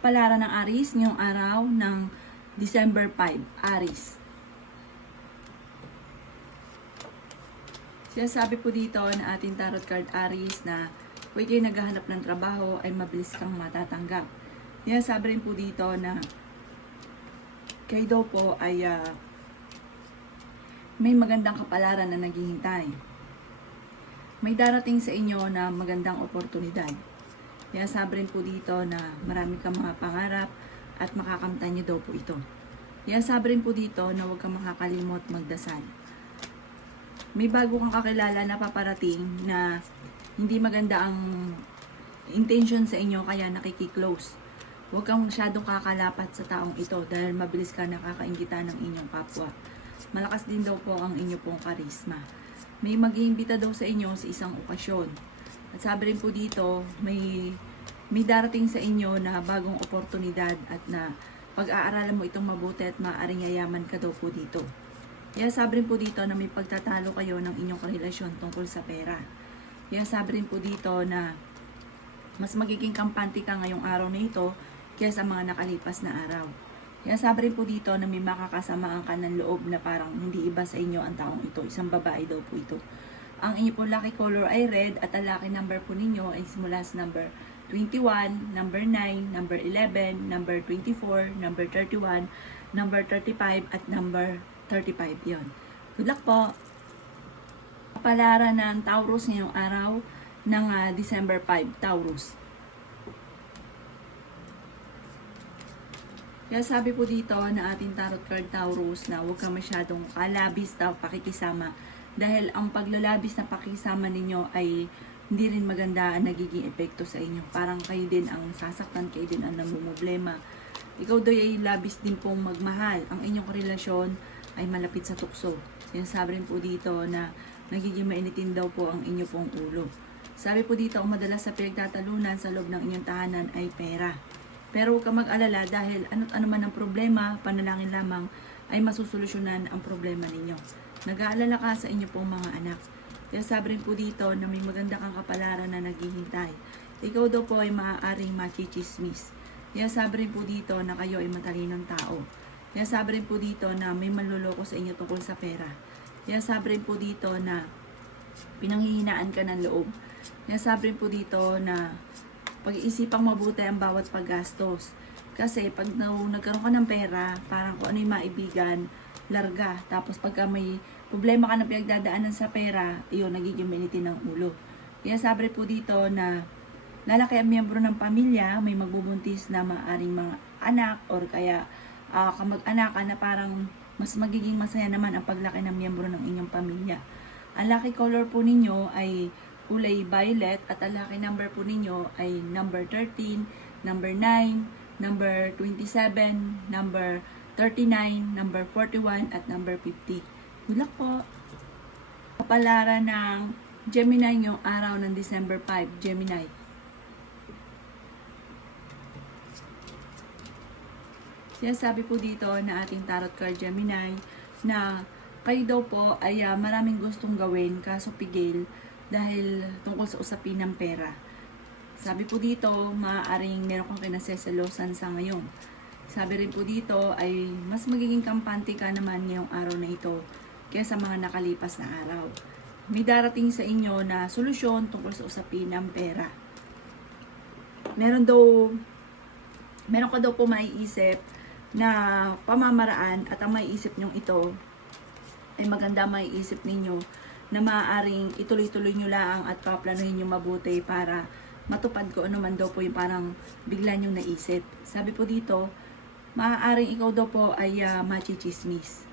Palaran ng Aries ngayong araw ng December 5, Aries. Sinasabi po dito na ating tarot card Aries na kung kayo naghahanap ng trabaho ay mabilis kang matatanggap. Sinasabi rin po dito na kayo daw po ay may magandang kapalaran na naghihintay. May darating sa inyo na magandang oportunidad. Kaya sabi rin po dito na marami kang mga pangarap at makakamtan niyo daw po ito. Kaya sabi rin po dito na huwag kang makakalimot magdasal. May bago kang kakilala na paparating na hindi maganda ang intention sa inyo kaya nakikiklose. Huwag kang masyadong kakalapat sa taong ito dahil mabilis ka nakakainggitan ng inyong kapwa. Malakas din daw po ang inyo pong karisma. May mag-iimbita daw sa inyo sa isang okasyon. At sabi rin po dito, may darating sa inyo na bagong oportunidad at na pag-aaralan mo itong mabuti at maaaring yayaman ka daw po dito. Kaya sabi rin po dito na may pagtatalo kayo ng inyong karelasyon tungkol sa pera. Kaya sabi rin po dito na mas magiging kampante ka ngayong araw na ito kaysa mga nakalipas na araw. Kaya sabi rin po dito na may makakasamaan ka ng loob na parang hindi iba sa inyo ang taong ito. Isang babae daw po ito. Ang inyo po lucky color ay red at ang lucky number po ninyo ay simula sa number 21, number 9, number 11, number 24, number 31, number 35 at number 35 yon. Good luck po! Kapalaran ng Taurus ngayong araw ng December 5, Taurus. Kaya sabi po dito na ating tarot card Taurus na huwag ka masyadong kalabis na pakikisama dahil ang paglalabis na pakisama ninyo ay hindi rin maganda ang nagiging epekto sa inyo. Parang kayo din ang sasaktan, kayo din ang namumblema. Ikaw daw ay labis din pong magmahal. Ang inyong relasyon ay malapit sa tukso. Yan sabi rin po dito na nagiging mainitin daw po ang inyo pong ulo. Sabi po dito, ang madalas sa pinagtatalunan sa loob ng inyong tahanan ay pera. Pero huwag ka mag-alala dahil ano't ano man ang problema, panalangin lamang ay masusolusyonan ang problema ninyo. Nag-aalala ka sa inyo pong mga anak. Kaya sabi rin po dito na may maganda kang kapalaran na naghihintay. Ikaw daw po ay maaaring machichismis. Kaya sabi rin po dito na kayo ay matalinong tao. Kaya sabi rin po dito na may manloloko sa inyo tungkol sa pera. Kaya sabi rin po dito na pinanghihinaan ka ng loob. Kaya sabi rin po dito na pag-iisipang mabuti ang bawat paggastos. Kasi pag nagkaroon ka ng pera, parang kung ano yung maibigan, larga. Tapos pagka may problema ka na pinagdadaanan sa pera, iyon, nagiging minitin ng ulo. Kaya sabi po dito na lalaki ang miyembro ng pamilya, may magbubuntis na maaring mga anak or kaya kamag-anak na parang mas magiging masaya naman ang paglaki ng miyembro ng inyong pamilya. Ang lucky color po ninyo ay kulay violet at ang lucky number po ninyo ay number 13, number 9, number 27, number 39, number 41, at number 50. Good luck po! Kapalaran ng Gemini ngayong araw ng December 5, Gemini. Sinasabi po dito na ating tarot card Gemini na kayo daw po ay maraming gustong gawin kaso pigil dahil tungkol sa usapin ng pera. Sabi po dito, maaaring meron kang kinaseselosan sa ngayon. Sabi rin po dito ay mas magiging kampante ka naman ngayong araw na ito kaysa mga nakalipas na araw. May darating sa inyo na solusyon tungkol sa usapin ng pera. Meron ka daw po maiisip na pamamaraan at ang maiisip nyong ito ay maganda maiisip ninyo na maaaring ituloy-tuloy nyo lang at paplanuhin nyo mabuti para matupad ko ano man daw po yung parang bigla nyong naisip. Sabi po dito, maaaring ikaw daw po ay machichismis.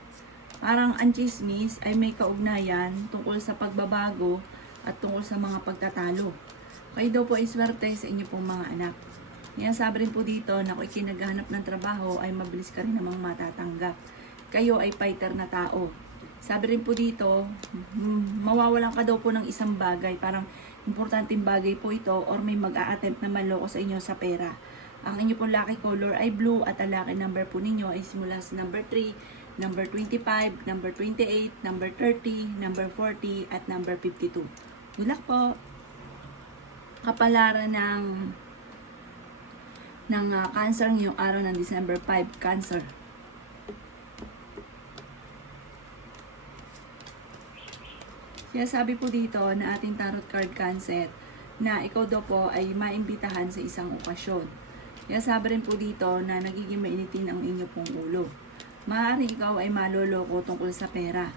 Parang ang chismis ay may kaugnayan tungkol sa pagbabago at tungkol sa mga pagtatalo. Kayo daw po ay swerte sa inyo pong mga anak. Yan sabi rin po dito na kung ikinaghanap ng trabaho ay mabilis ka rin namang matatanggap. Kayo ay fighter na tao. Sabi rin po dito, mawawalan ka daw po ng isang bagay. Parang importanteng bagay po ito or may mag-a-attempt na manloko sa inyo sa pera. Ang inyo pong lucky color ay blue at ang lucky number po ninyo ay simula sa number 3, number 25, number 28, number 30, number 40, at number 52. Good luck po! Kapalaran ng ng Cancer ngayong araw ng December 5, Cancer. Kaya sabi po dito na ating tarot card Cancer na ikaw daw po ay maimbitahan sa isang okasyon. Kaya sabi rin po dito na nagiging mainitin ang inyo pong ulo. Maaaring ikaw ay maloloko tungkol sa pera.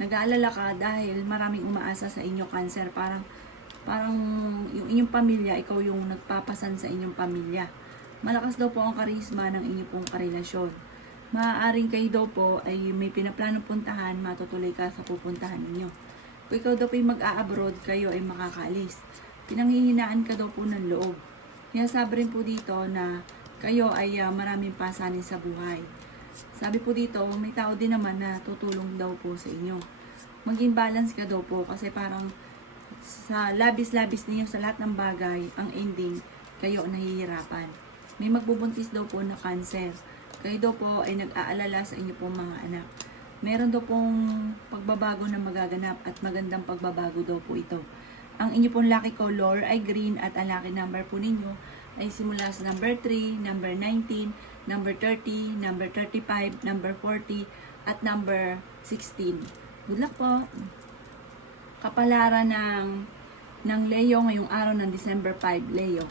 Nag-aalala ka dahil maraming umaasa sa inyo Cancer. Parang yung inyong pamilya, ikaw yung nagpapasan sa inyong pamilya. Malakas daw po ang karisma ng inyong pong karelasyon. Maaaring kayo daw po ay may pinaplanong puntahan, matutuloy ka sa pupuntahan ninyo. Kung ikaw daw po ay mag-a-abroad, kayo ay makakaalis. Pinanghihinaan ka daw po ng loob. Kaya sabi rin po dito na kayo ay maraming pasanin sa buhay. Sabi po dito, may tao din naman na tutulong daw po sa inyo. Maging balance ka daw po kasi parang sa labis-labis ninyo sa lahat ng bagay, ang ending, kayo nahihirapan. May magbubuntis daw po na Cancer. Kayo daw po ay nag-aalala sa inyo pong mga anak. Meron daw pong pagbabago na magaganap at magandang pagbabago daw po ito. Ang inyo pong lucky color ay green at ang lucky number po ninyo ay simula sa number 3, number 19, number 30, number 35, number 40, at number 16. Good luck po! Kapalaran ng Leo ngayong araw ng December 5, Leo.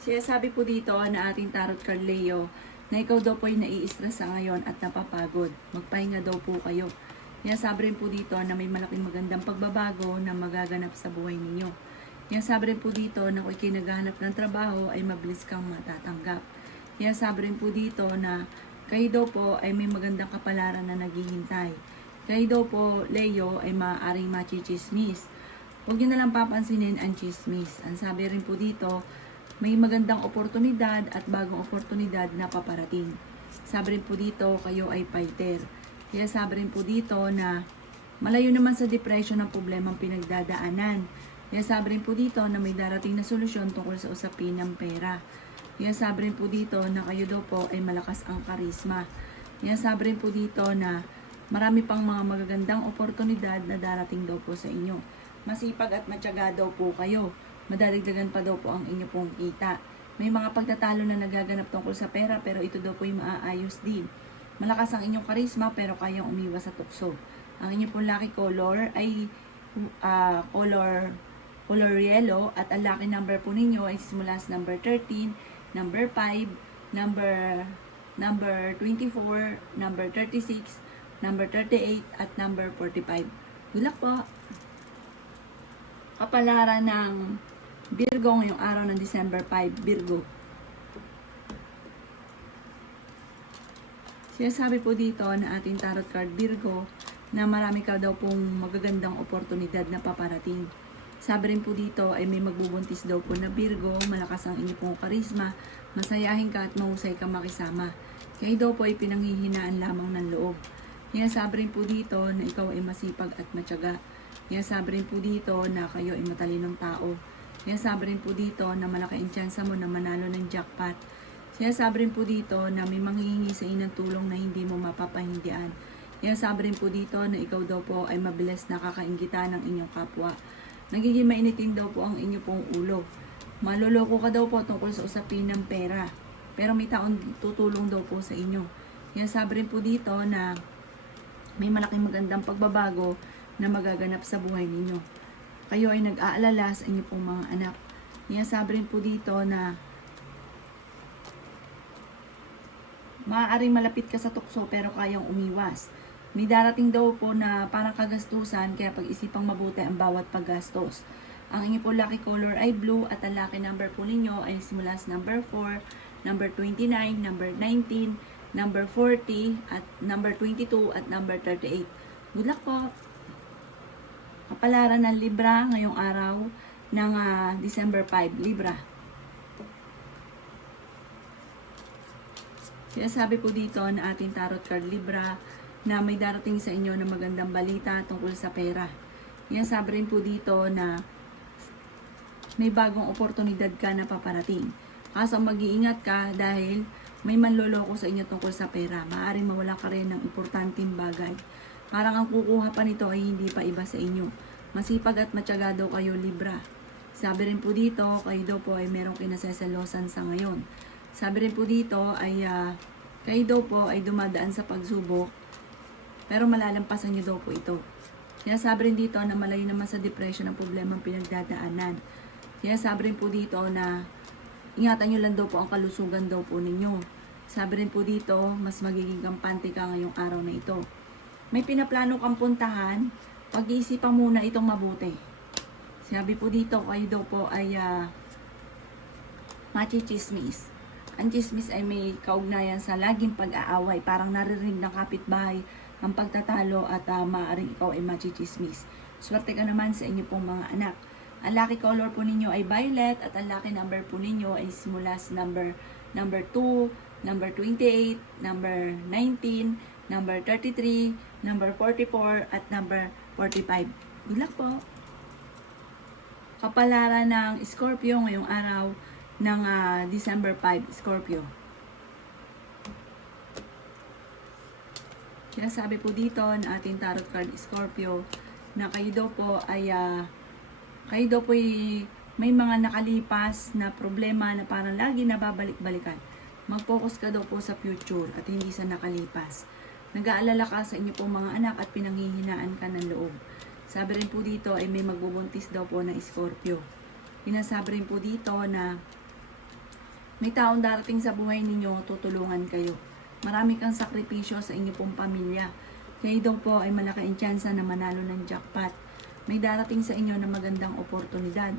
Siya sabi po dito na ating tarot card Leo na ikaw daw po ay nai-stress sa ngayon at napapagod. Magpahinga daw po kayo. Yan sabi rin po dito na may malaking magandang pagbabago na magaganap sa buhay ninyo. Yan sabi rin po dito na kung ikay naghahanap ng trabaho ay mabilis kang matatanggap. Yan sabi rin po dito na kayo daw po ay may magandang kapalaran na naghihintay. Kayo daw po, Leo, ay maaaring machichismis. Huwag nyo na lang papansinin ang chismis. Ang sabi rin po dito, may magandang oportunidad at bagong oportunidad na paparating. Sabi rin po dito, kayo ay fighter. Kaya sabi rin po dito na malayo naman sa depression ang problemang pinagdadaanan. Kaya sabi rin po dito na may darating na solusyon tungkol sa usapin ng pera. Kaya sabi rin po dito na kayo daw po ay malakas ang karisma. Kaya sabi rin po dito na marami pang mga magagandang oportunidad na darating daw po sa inyo. Masipag at matyaga daw po kayo. Madadagdagan pa daw po ang inyo pong kita. May mga pagtatalo na nagaganap tungkol sa pera pero ito daw po ay maaayos din. Malakas ang inyong karisma pero kayang umiwas sa tukso. Ang inyong pong lucky color ay color yellow at ang lucky number po ninyo ay simula sa number 13, number 5, number 24, number 36, number 38 at number 45. Good luck po! Kapalaran ng Virgo ngayong araw ng December 5, Virgo. Sinasabi po dito na ating tarot card Virgo na marami ka daw pong magagandang oportunidad na paparating. Sabi rin po dito ay may magbubuntis daw po na Virgo, malakas ang inyong pong karisma, masayahin ka at mahusay ka makisama. Kaya daw po ay pinanghihinaan lamang ng loob. Kaya sabi rin po dito na ikaw ay masipag at matyaga. Kaya sabi rin po dito na kayo ay matalinong tao. Kaya sabi rin po dito na malaki ang tsansa mo na manalo ng jackpot. Kaya sabi rin po dito na may manghihingi sa inang tulong na hindi mo mapapahindian. Kaya sabi rin po dito na ikaw daw po ay mabilis nakakainggitan ng inyong kapwa. Nagiging mainitin daw po ang inyong pong ulo. Maloloko ka daw po tungkol sa usapin ng pera. Pero may taong tutulong daw po sa inyo. Kaya sabi rin po dito na may malaking magandang pagbabago na magaganap sa buhay ninyo. Kayo ay nag-aalala sa inyo pong mga anak. Kaya sabi rin po dito na maaaring malapit ka sa tukso pero kayang umiwas. May darating daw po na parang kagastusan kaya pag-isipang mabuti ang bawat paggastos. Ang inyo po lucky color ay blue at ang lucky number po ninyo ay simula sa number 4, number 29, number 19, number 40, at number 22 at number 38. Good luck po! Kapalaran ng Libra ngayong araw ng December 5, Libra. Sinasabi po dito na ating tarot card Libra na may darating sa inyo na magandang balita tungkol sa pera. Yan sabi rin po dito na may bagong oportunidad ka na paparating. Kaso mag-iingat ka dahil may manloloko sa inyo tungkol sa pera. Maaaring mawala ka rin ng importanteng bagay. Parang ang kukuha pa nito ay hindi pa iba sa inyo. Masipag at matyaga daw kayo, Libra. Sabi rin po dito, kayo daw po ay merong kinaseselosan sa ngayon. Sabi rin po dito ay kayo daw po ay dumadaan sa pagsubok, pero malalampasan nyo daw po ito. Kaya sabi rin dito na malayo naman sa depression ang problema ang pinagdadaanan. Kaya sabi rin po dito na ingatan nyo lang daw po ang kalusugan daw po ninyo. Sabi rin po dito, mas magiging kampante ka ngayong araw na ito. May pinaplano kang puntahan, pag-iisipan muna itong mabuti. Sabi po dito, kayo daw po ay machichismis. Ang chismis ay may kaugnayan sa laging pag-aaway. Parang naririnig ng kapitbahay ang pagtatalo at maaaring ikaw ay machichismis. Swerte ka naman sa inyo pong mga anak. Ang lucky color po ninyo ay violet at ang lucky number po ninyo ay simula sa number 2, number 28, number 19, number 33, number 44, at number 45. Good luck po! Kapalaran ng Scorpio ngayong araw ng December 5, Scorpio. Kaya sabi po dito ng ating tarot card Scorpio na kayo daw po ay may mga nakalipas na problema na parang lagi nababalik-balikan. Mag-focus ka daw po sa future at hindi sa nakalipas. Nag-aalala ka sa inyo pong mga anak at pinanghihinaan ka ng loob. Sabi rin po dito ay may magbubuntis daw po na Scorpio. Pinasabi rin po dito na may taong darating sa buhay ninyo, tutulungan kayo. Marami kang sakripisyo sa inyo pong pamilya. Kayo daw po ay malaki ang tsansa na manalo ng jackpot. May darating sa inyo na magandang oportunidad.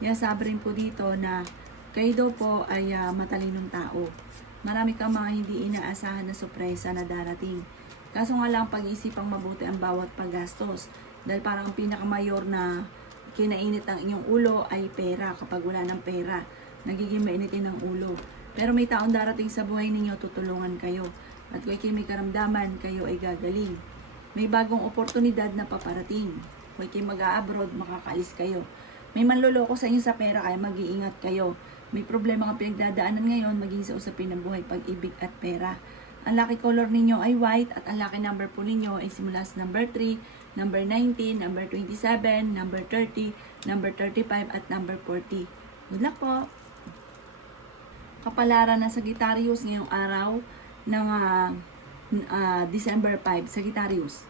Kaya sabi rin po dito na kayo daw po ay matalinong tao. Marami kang mga hindi inaasahan na sorpresa na darating. Kaso nga lang pag-isipang mabuti ang bawat paggastos. Dahil parang ang pinakamayor na kinainit ang inyong ulo ay pera. Kapag wala ng pera, nagiging mainitin ang ulo. Pero may taong darating sa buhay ninyo, tutulungan kayo. At kung kayo may karamdaman, kayo ay gagaling. May bagong oportunidad na paparating. Kung kayo mag-a-abroad, makakaalis kayo. May manloloko sa inyo sa pera, kaya mag-iingat kayo. May problema kang pinagdadaanan ngayon, maging sa usapin ng buhay, pag-ibig at pera. Ang lucky color ninyo ay white at ang lucky number po ninyo ay simula sa number 3, number 19, number 27, number 30, number 35 at number 40. Good luck po! Kapalaran ng Sagittarius ngayong araw ng December 5, Sagittarius.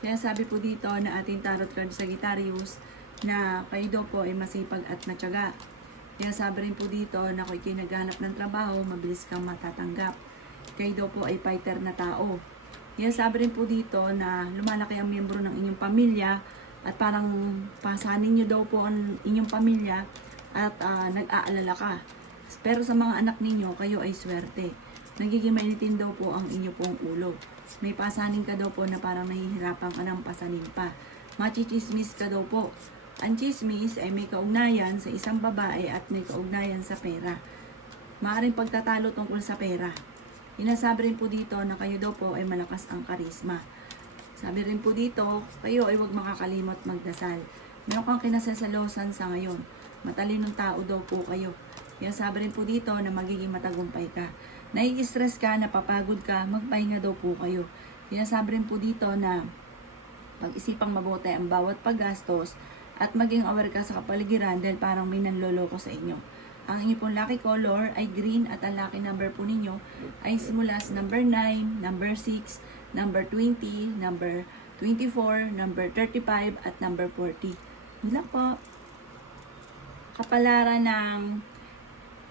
Kaya sabi po dito na ating tarot card Sagittarius na kayo daw po ay masipag at matyaga. Kaya sabi rin po dito na kung kayo naghanap ng trabaho, mabilis kang matatanggap. Kayo daw po ay fighter na tao. Kaya sabi rin po dito na lumalaki ang miyembro ng inyong pamilya at parang pasanin nyo daw po ang inyong pamilya at nag-aalala ka. Pero sa mga anak ninyo, kayo ay swerte. Nagiging mainitin daw po ang inyo pong ulo. May pasanin ka daw po na parang nahihirapan ka ng pasanin pa. Machichismis ka daw po. Ang chismis ay may kaugnayan sa isang babae at may kaugnayan sa pera. Maaaring pagtatalo tungkol sa pera. Inasabi rin po dito na kayo daw po ay malakas ang karisma. Sabi rin po dito, kayo ay huwag makakalimot magdasal. Meron kang kinasasalosan sa ngayon. Matalinong tao daw po kayo. Kaya sabi rin po dito na magiging matagumpay ka. Nai-stress ka, napapagod ka, magpahinga daw po kayo. Kaya sabi rin po dito na pag-isipang mabuti ang bawat paggastos at maging aware ka sa kapaligiran dahil parang may nanloloko sa inyo. Ang inyo pong lucky color ay green at ang lucky number po ninyo ay simula sa number 9, number 6, number 20, number 24, number 35 at number 40. Good luck po! Kapalaran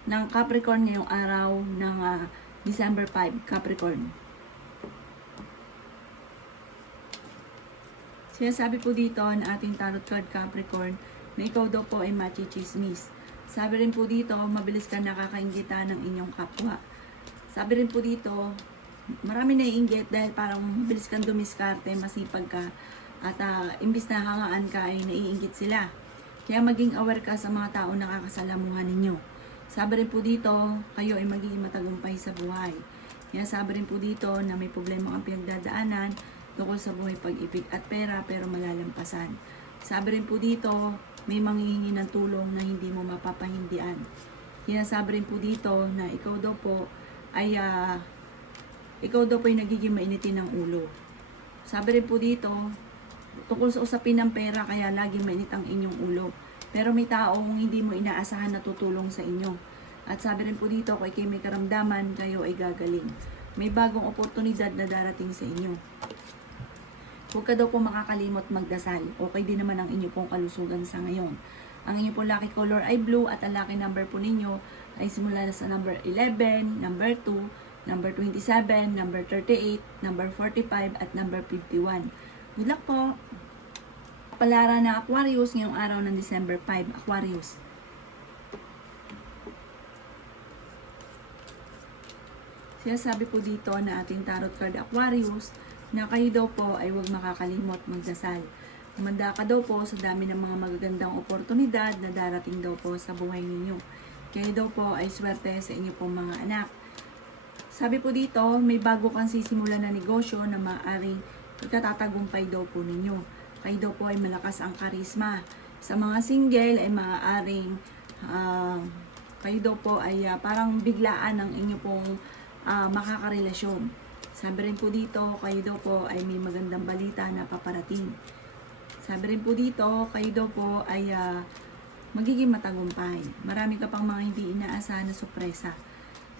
ng Capricorn ngayong araw ng December 5, Capricorn. Sinasabi po dito na ating tarot card Capricorn na ikaw daw po ay machichismis. Sabi rin po dito, mabilis ka nakakaingita ng inyong kapwa. Sabi rin po dito, marami naiinggit dahil parang mabilis kang dumiskarte, masipag ka, at imbis na hangaan ka ay naiinggit sila. Kaya maging aware ka sa mga tao na nakakasalamuhan ninyo. Sabi rin po dito, kayo ay magiging matagumpay sa buhay. Kaya sabi rin po dito na may problema ang pinagdadaanan tungkol sa buhay, pag-ibig at pera pero malalampasan. Sabi rin po dito, may manghihingi ng tulong na hindi mo mapapahindian. Kaya sabi rin po dito na ikaw daw po ay nagiging mainitin ng ulo. Sabi rin po dito, tungkol sa usapin ng pera, kaya laging mainit ang inyong ulo. Pero may taong hindi mo inaasahan na tutulong sa inyo. At sabi rin po dito, kung kayo may karamdaman, kayo ay gagaling. May bagong oportunidad na darating sa inyo. Huwag ka daw po makakalimot magdasal. Okay din naman ang inyo pong kalusugan sa ngayon. Ang inyo pong lucky color ay blue at ang lucky number po ninyo ay simula na sa number 11, number 2, number 27, number 38, number 45 at number 51. Good luck po! Palara ng Aquarius ngayong araw ng December 5. Aquarius. Sinasabi po dito na ating tarot card Aquarius na kayo daw po ay huwag makakalimot magdasal. Humanda ka daw po sa dami ng mga magagandang oportunidad na darating daw po sa buhay ninyo. Kayo daw po ay swerte sa inyo pong mga anak. Sabi po dito, may bago kang sisimulan na negosyo na maaaring ikatatagumpay daw po ninyo. Kayo daw po ay malakas ang karisma. Sa mga single ay maaaring kayo daw po ay parang biglaan ang inyo pong makakarelasyon. Sabi rin po dito, kayo daw po ay may magandang balita na paparating. Sabi rin po dito, kayo daw po ay magiging matagumpay. Marami ka pang mga hindi inaasahan na sorpresa.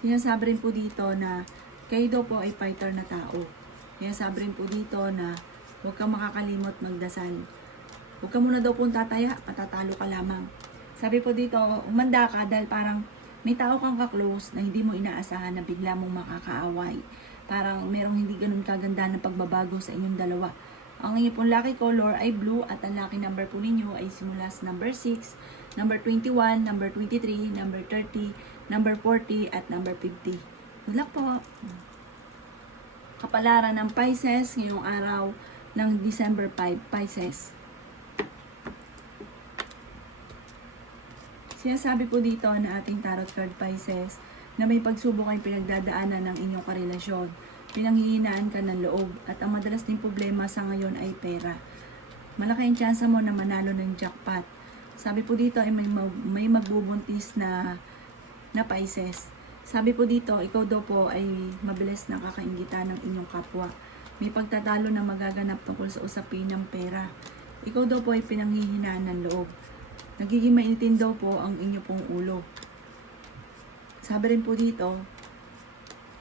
Sinasabi rin po dito na kayo daw po ay fighter na tao. Sinasabi rin po dito na huwag kang makakalimot magdasal. Huwag ka muna daw pong tataya, patatalo ka lamang. Sabi po dito, umanda ka dahil parang may tao kang ka-close na hindi mo inaasahan na bigla mong makakaaway. Parang merong hindi ganun kaganda ng pagbabago sa inyong dalawa. Ang inyong pong lucky color ay blue at ang lucky number po ninyo ay simula sa number 6, number 21, number 23, number 30, number 40 at number 50. Good luck po! Kapalaran ng Pisces ngayong araw ng December 5, Pisces. Sinasabi po dito na ating tarot card Pisces na may pagsubok ay pinagdadaanan ng inyong karelasyon. Pinanghihinaan ka ng loob at ang madalas din problema sa ngayon ay pera. Malaki ang tsansa mo na manalo ng jackpot. Sabi po dito ay may magbubuntis na Pisces. Sabi po dito, ikaw daw po ay mabilis na kakaingitan ng inyong kapwa. May pagtatalo na magaganap tungkol sa usapin ng pera. Ikaw daw po ay pinanghihinaan ng loob. Nagiging mainitin daw po ang inyo pong ulo. Sabi rin po dito,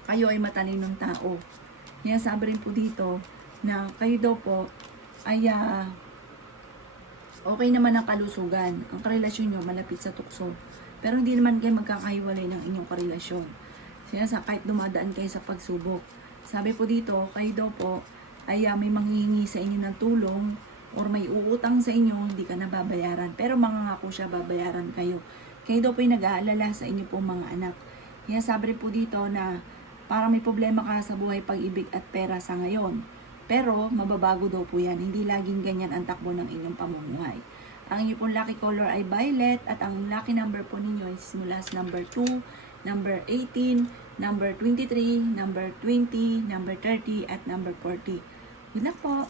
kayo ay matalinong tao. Sabi rin po dito na kayo daw po ay okay naman ang kalusugan. Ang karelasyon nyo malapit sa tukso. Pero hindi naman kayo magkakahiwalay ng inyong karelasyon. Kahit dumadaan kayo sa pagsubok. Sabi po dito, kayo daw po ay may manghihingi sa inyo ng tulong or may uutang sa inyo, hindi ka nababayaran. Pero mangangako siya, babayaran kayo. Kayo daw po ay nag-aalala sa inyo po mga anak. Sabi rin po dito na parang may problema ka sa buhay, pag-ibig at pera sa ngayon. Pero mababago daw po yan. Hindi laging ganyan ang takbo ng inyong pamumuhay. Ang inyong pong lucky color ay violet at ang lucky number po ninyo ay simula sa number 2, number 18, number 23, number 20, number 30 at number 40. Good luck po!